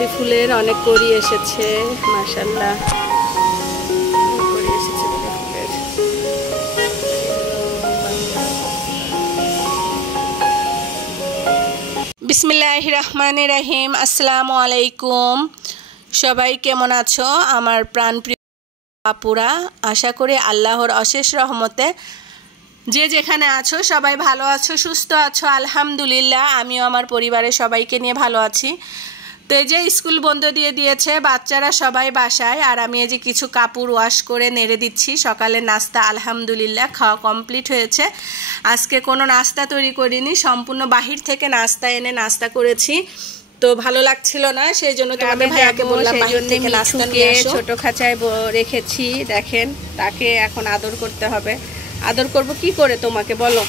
বেলি ফুলের অনেক কড়ি এসেছে, মাশাআল্লাহ কড়ি এসেছে বেলি ফুলের। বিসমিল্লাহির রহমানির রহিম। আসসালামু আলাইকুম। সবাই কেমন আছো আমার প্রাণপ্রিয় আপুরা? আশা করি আল্লাহর অশেষ রহমতে যে যেখানে আছো সবাই ভালো আছো, সুস্থ আছো। আলহামদুলিল্লাহ আমিও আমার পরিবারের সবাইকে নিয়ে ভালো আছি। তো এই যে স্কুল বন্ধ দিয়ে দিয়েছে, বাচ্চারা সবাই বাসায়, আর আমি এই যে কিছু কাপড় ওয়াশ করে নেড়ে দিচ্ছি। সকালের নাস্তা আলহামদুলিল্লাহ খাওয়া কমপ্লিট হয়েছে। আজকে কোনো নাস্তা তৈরি করিনি, সম্পূর্ণ বাহির থেকে নাস্তা এনে নাস্তা করেছি। তো ভালো লাগছিল না, সেই জন্য তোমাদের ভাইয়াকে বললাম বাহির থেকে নাস্তা নিয়ে এসো। ছোট খাঁচায় রেখেছি, দেখেন তাকে এখন আদর করতে হবে। আদর করব কি করে তোমাকে বলো?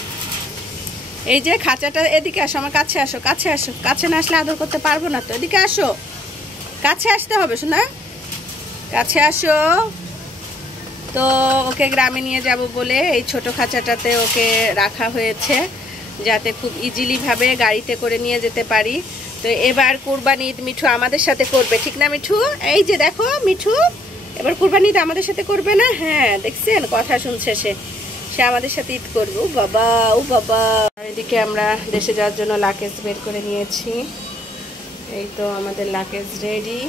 এই যে খাঁচাটা, এদিকে আসো, আমার কাছে আসো, কাছে আসো। কাছে না আসলে আদর করতে পারবো না তো, এদিকে আসো, কাছে আসতে হবে শোনা, কাছে আসো। তো ওকে গ্রামে নিয়ে যাব বলে এই ছোট খাঁচাটাতে ওকে রাখা হয়েছে, যাতে খুব ইজিলি ভাবে গাড়িতে করে নিয়ে যেতে পারি। তো এবার কুরবানি ঈদ মিঠু আমাদের সাথে করবে, ঠিক না মিঠু? এই যে দেখো মিঠু এবার কুরবানি ঈদ আমাদের সাথে করবে না? হ্যাঁ দেখছেন, কথা শুনছে সে আমাদের সাথে ঈদ করবে। ও বাবা, ও বাবা। এদিকে আমরা দেশে যাওয়ার জন্য লাকেজ বের করে নিয়েছি। এই তো আমাদের লাকেজ রেডি।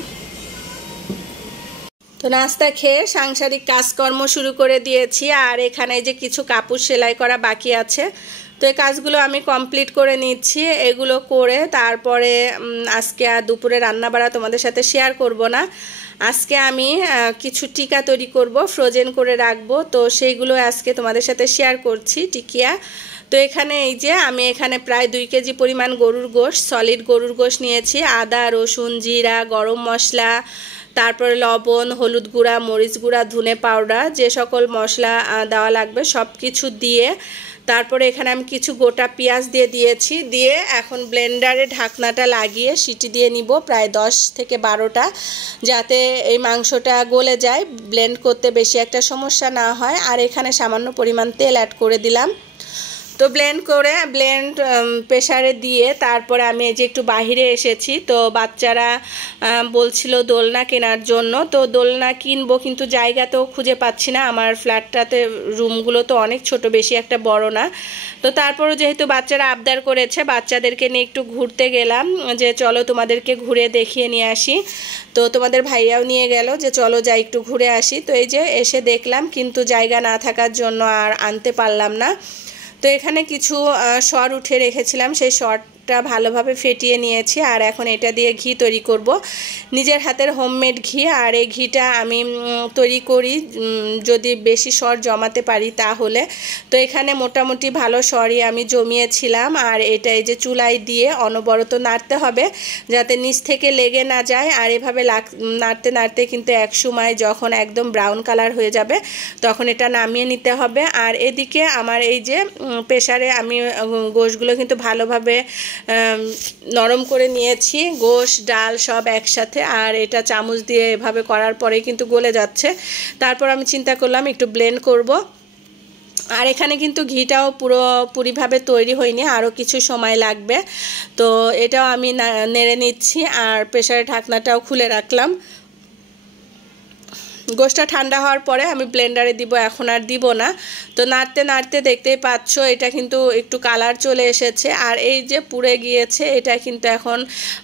তো নাস্তা খেয়ে সাংসারিক কাজকর্ম শুরু করে দিয়েছি। আর এখানে যে কিছু কাপড় সেলাই করা বাকি আছে, তো এই কাজগুলো আমি কমপ্লিট করে নিচ্ছি। এগুলো করে তারপরে আজকে আর দুপুরে রান্নাবাড়া তোমাদের সাথে শেয়ার করব না। আজকে আমি কিছু টিকা তৈরি করব, ফ্রোজেন করে রাখবো। তো সেইগুলো আজকে তোমাদের সাথে শেয়ার করছি, টিকিয়া। তো এখানে এই যে আমি এখানে প্রায় 2 কেজি পরিমাণ গরুর গোশ, সলিড গরুর গোশ নিয়েছি। আদা, রসুন, জিরা, গরম মশলা, তারপরে লবণ, হলুদ গুঁড়া, মরিচ গুঁড়া, ধনে পাউডার, যে সকল মশলা দেওয়া লাগবে সব কিছু দিয়ে তারপরে এখানে আমি কিছু গোটা পেঁয়াজ দিয়েছি। দিয়ে এখন ব্লেন্ডারে ঢাকনাটা লাগিয়ে সিটি দিয়ে নিব প্রায় 10 থেকে 12টা, যাতে এই মাংসটা গলে যায়, ব্লেন্ড করতে বেশি একটা সমস্যা না হয়। আর এখানে সামান্য পরিমাণ তেল অ্যাড করে দিলাম। তো ব্লেন্ড প্রেসারে দিয়ে তারপরে আমি এই যে একটু বাহিরে এসেছি। তো বাচ্চারা বলছিল দোলনা কেনার জন্য। তো দোলনা কিনবো, কিন্তু জায়গা তো খুঁজে পাচ্ছি না। আমার ফ্ল্যাটটাতে রুমগুলো তো অনেক ছোট, বেশি একটা বড় না। তো তারপরও যেহেতু বাচ্চারা আবদার করেছে, বাচ্চাদেরকে নিয়ে একটু ঘুরতে গেলাম, যে চলো তোমাদেরকে ঘুরে দেখিয়ে নিয়ে আসি। তো তোমাদের ভাইয়াও নিয়ে গেল যে চলো যাই একটু ঘুরে আসি। তো এই যে এসে দেখলাম, কিন্তু জায়গা না থাকার জন্য আর আনতে পারলাম না। তো এখানে কিছু সর উঠে রেখেছিলাম, সেই সরটা ভালোভাবে ফেটিয়ে নিয়েছি। আর এখন এটা দিয়ে ঘি তৈরি করব, নিজের হাতের হোমমেড ঘি। আর এই ঘিটা আমি তৈরি করি যদি বেশি সর জমাতে পারি তাহলে। তো এখানে মোটামুটি ভালো সরই আমি জমিয়েছিলাম। আর এটা এই যে চুলায় দিয়ে অনবরত নাড়তে হবে, যাতে নিচ থেকে লেগে না যায়। আর এভাবে নাড়তে নাড়তে কিন্তু এক সময় যখন একদম ব্রাউন কালার হয়ে যাবে তখন এটা নামিয়ে নিতে হবে। আর এদিকে আমার এই যে প্রেসারে আমি গোশগুলো কিন্তু ভালোভাবে নরম করে নিয়েছি, গোশ ডাল সব একসাথে। আর এটা চামচ দিয়ে এভাবে করার পরে কিন্তু গলে যাচ্ছে। তারপর আমি চিন্তা করলাম একটু ব্লেন্ড করব। আর এখানে কিন্তু ঘিটাও পুরোপুরিভাবে তৈরি হয়নি, আরও কিছু সময় লাগবে। তো এটাও আমি নেড়ে নিচ্ছি। আর প্রেসারের ঢাকনাটাও খুলে রাখলাম। গোশটা ঠান্ডা হওয়ার পরে আমি ব্লেন্ডারে দিব, এখন আর দিব না। তো নাড়তে নাড়তে দেখতেই পাচ্ছ এটা কিন্তু একটু কালার চলে এসেছে। আর এই যে পুড়ে গিয়েছে, এটা কিন্তু এখন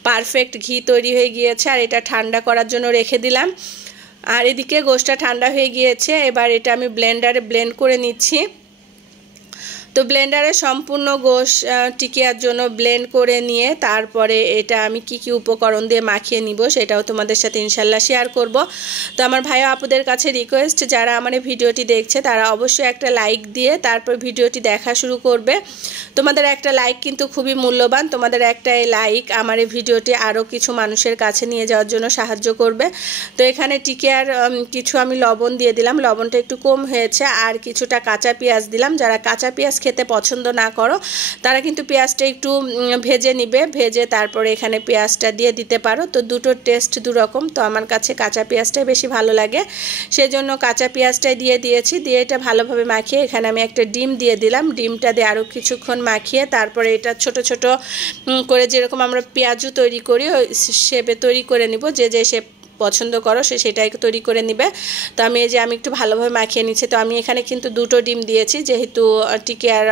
পারফেক্ট ঘি তৈরি হয়ে গিয়েছে। আর এটা ঠান্ডা করার জন্য রেখে দিলাম। আর এদিকে গোশটা ঠান্ডা হয়ে গিয়েছে, এবার এটা আমি ব্লেন্ডারে ব্লেন্ড করে নিচ্ছি। তো ব্লেন্ডারে সম্পূর্ণ গোশ টিকিয়ার জন্য ব্লেন্ড করে নিয়ে তারপরে এটা আমি কি উপকরণ দিয়ে মাখিয়ে নিব সেটাও তোমাদের সাথে ইনশাল্লাহ শেয়ার করব। তো আমার ভাই আপুদের কাছে রিকোয়েস্ট, যারা আমার এই ভিডিওটি দেখছে তারা অবশ্যই একটা লাইক দিয়ে তারপর ভিডিওটি দেখা শুরু করবে। তোমাদের একটা লাইক কিন্তু খুবই মূল্যবান। তোমাদের একটা লাইক আমার এই ভিডিওটি আরও কিছু মানুষের কাছে নিয়ে যাওয়ার জন্য সাহায্য করবে। তো এখানে টিকিয়ার কিছু আমি লবণ দিয়ে দিলাম, লবণটা একটু কম হয়েছে। আর কিছুটা কাঁচা পেঁয়াজ দিলাম। যারা কাঁচা পেঁয়াজ খেতে পছন্দ না করো তারা কিন্তু পেঁয়াজটা একটু ভেজে নিবে, ভেজে তারপরে এখানে পেঁয়াজটা দিয়ে দিতে পারো। তো দুটোর টেস্ট দুরকম, তো আমার কাছে কাঁচা পেঁয়াজটাই বেশি ভালো লাগে, সেজন্য কাঁচা পেঁয়াজটাই দিয়ে দিয়েছি। দিয়ে এটা ভালোভাবে মাখিয়ে এখানে আমি একটা ডিম দিয়ে দিলাম। ডিমটা দিয়ে আরও কিছুক্ষণ মাখিয়ে তারপরে এটা ছোট ছোট করে যেরকম আমরা পেঁয়াজু তৈরি করি ওই শেপে তৈরি করে নিব, যে যে শেপ পছন্দ করো সেটাই তৈরি করে নিবে। তো আমি একটু ভালোভাবে মাখিয়ে নিচ্ছি। তো আমি এখানে কিন্তু দুটো ডিম দিয়েছি, যেহেতু টিকিয়ার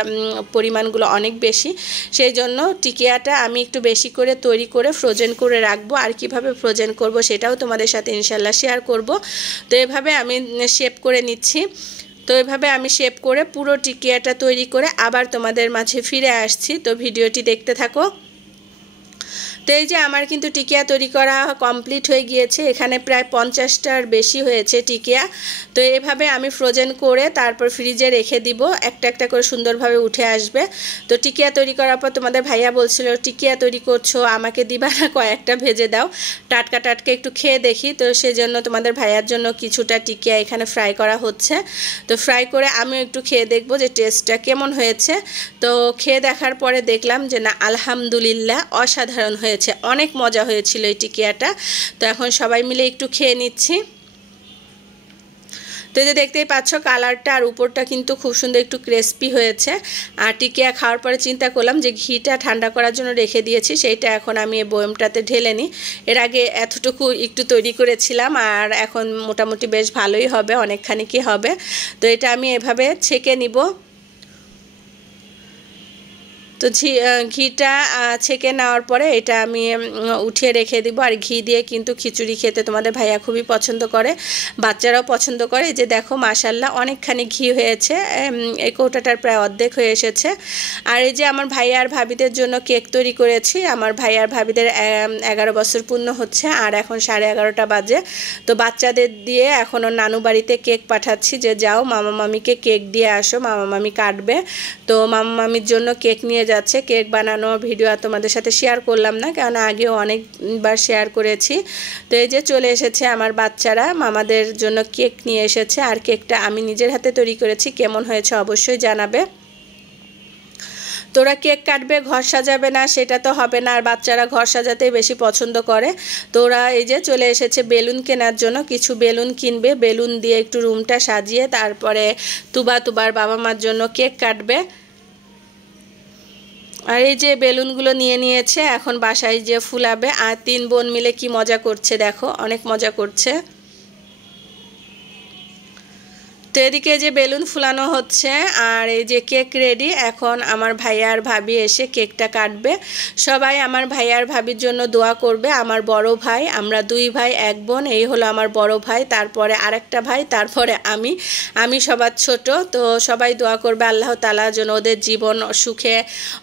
পরিমাণগুলো অনেক বেশি, সেই জন্য টিকিয়াটা আমি একটু বেশি করে তৈরি করে ফ্রোজেন করে রাখবো। আর কিভাবে ফ্রোজেন করব সেটাও তোমাদের সাথে ইনশাল্লাহ শেয়ার করব। তো এভাবে আমি শেপ করে নিচ্ছি। তো এভাবে আমি শেপ করে পুরো টিকিয়াটা তৈরি করে আবার তোমাদের মাঝে ফিরে আসছি। তো ভিডিওটি দেখতে থাকো। তো এই যে আমার কিন্তু টিকিয়া তৈরি করা কমপ্লিট হয়ে গিয়েছে, এখানে প্রায় 50টার বেশি হয়েছে টিকিয়া। তো এভাবে আমি ফ্রোজেন করে তারপর ফ্রিজে রেখে দিব, একটা একটা করে সুন্দরভাবে উঠে আসবে। তো টিকিয়া তৈরি করার পর তোমাদের ভাইয়া বলছিল টিকিয়া তৈরি করছো আমাকে দিবা না, কয়েকটা ভেজে দাও, টাটকা টাটকা একটু খেয়ে দেখি। তো সেজন্য তোমাদের ভাইয়ার জন্য কিছুটা টিকিয়া এখানে ফ্রাই করা হচ্ছে। তো ফ্রাই করে আমিও একটু খেয়ে দেখবো যে টেস্টটা কেমন হয়েছে। তো খেয়ে দেখার পরে দেখলাম যে না, আলহামদুলিল্লাহ অসাধারণ হয়েছে, অনেক মজা হয়েছিল এই টিকিয়াটা। তো এখন সবাই মিলে একটু খেয়ে নিচ্ছি। তো এই যে দেখতেই পাচ্ছ কালারটা আর উপরটা কিন্তু খুব সুন্দর একটু ক্রিস্পি হয়েছে। আর টিকিয়া খাওয়ার পরে চিন্তা করলাম যে ঘিটা ঠান্ডা করার জন্য রেখে দিয়েছি, সেইটা এখন আমি এই বয়মটাতে ঢেলে নিই। এর আগে এতটুকু একটু তৈরি করেছিলাম, আর এখন মোটামুটি বেশ ভালোই হবে, অনেকখানি কি হবে। তো এটা আমি এভাবে ছেঁকে নিব। তো ঘিটা ছেঁকে নেওয়ার পরে এটা আমি উঠিয়ে রেখে দিব। আর ঘি দিয়ে কিন্তু খিচুড়ি খেতে তোমাদের ভাইয়া খুবই পছন্দ করে, বাচ্চারাও পছন্দ করে। যে দেখো মাশাল্লাহ অনেকখানি ঘি হয়েছে, এই কৌটাটার প্রায় অর্ধেক হয়ে এসেছে। আর এই যে আমার ভাইয়া আর ভাবিদের জন্য কেক তৈরি করেছি। আমার ভাইয়া আর ভাবিদের 11 বছর পূর্ণ হচ্ছে, আর এখন 11:30 বাজে। তো বাচ্চাদের দিয়ে এখনও নানু বাড়িতে কেক পাঠাচ্ছি, যে যাও মামা মামিকে কেক দিয়ে আসো, মামা মামি কাটবে। তো মামা মামির জন্য কেক নিয়ে যাচ্ছে। কেক বানানো ভিডিও আর তোমাদের সাথে শেয়ার করলাম না, কারণ আগেও অনেকবার শেয়ার করেছি। তো এই যে চলে এসেছে আমার বাচ্চারা, মামাদের জন্য কেক নিয়ে এসেছে। আর কেকটা আমি নিজের হাতে তৈরি করেছি, কেমন হয়েছে অবশ্যই জানাবে। তোরা কেক কাটবে, ঘর সাজাবে না সেটা তো হবে না, আর বাচ্চারা ঘর সাজাতেই বেশি পছন্দ করে। তোরা এই যে চলে এসেছে বেলুন কেনার জন্য, কিছু বেলুন কিনবে, বেলুন দিয়ে একটু রুমটা সাজিয়ে তারপরে তুবার বাবা মার জন্য কেক কাটবে। আর এই যে বেলুনগুলো নিয়ে নিয়েছে, এখন বাসায় যে ফুলাবে। আর 3 বোন মিলে কি মজা করছে দেখো, অনেক মজা করছে। তো এদিকে যে বেলুন ফুলানো হচ্ছে আর এই যে কেক রেডি। এখন আমার ভাইয়া আর ভাবি এসে কেকটা কাটবে। সবাই আমার ভাইয়া আর ভাবির জন্য দোয়া করবে। আমার বড় ভাই, আমরা 2 ভাই 1 বোন, এই হলো আমার বড় ভাই, তারপরে আরেকটা ভাই, তারপরে আমি সবার ছোট। তো সবাই দোয়া করবে আল্লাহ তাআলা যেন ওদের জীবন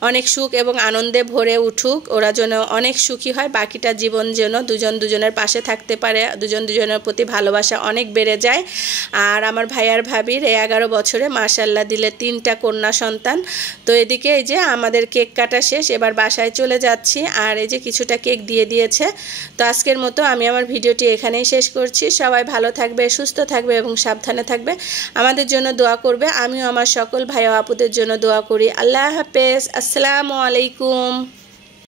অনেক সুখ এবং আনন্দে ভরে উঠুক, ওরা যেন অনেক সুখী হয়, বাকিটা জীবন যেন দুজন দুজনের পাশে থাকতে পারে, দুজন দুজনের প্রতি ভালোবাসা অনেক বেড়ে যায়। আর আমার ভাইয়ার ভাবির এই 11 বছরে মাশাআল্লাহ দিলে 3টা কন্যা সন্তান। তো এদিকে এই যে আমাদের কেক কাটা শেষ, এবার বাসায় চলে যাচ্ছি। আর এই যে কিছুটা কেক দিয়ে দিয়েছে। তো আজকের মতো আমি আমার ভিডিওটি এখানেই শেষ করছি। সবাই ভালো থাকবে, সুস্থ থাকবে এবং সাবধানে থাকবে, আমাদের জন্য দোয়া করবে। আমিও আমার সকল ভাই ও আপুদের জন্য দোয়া করি। আল্লাহ হাফেজ, আসসালামু আলাইকুম।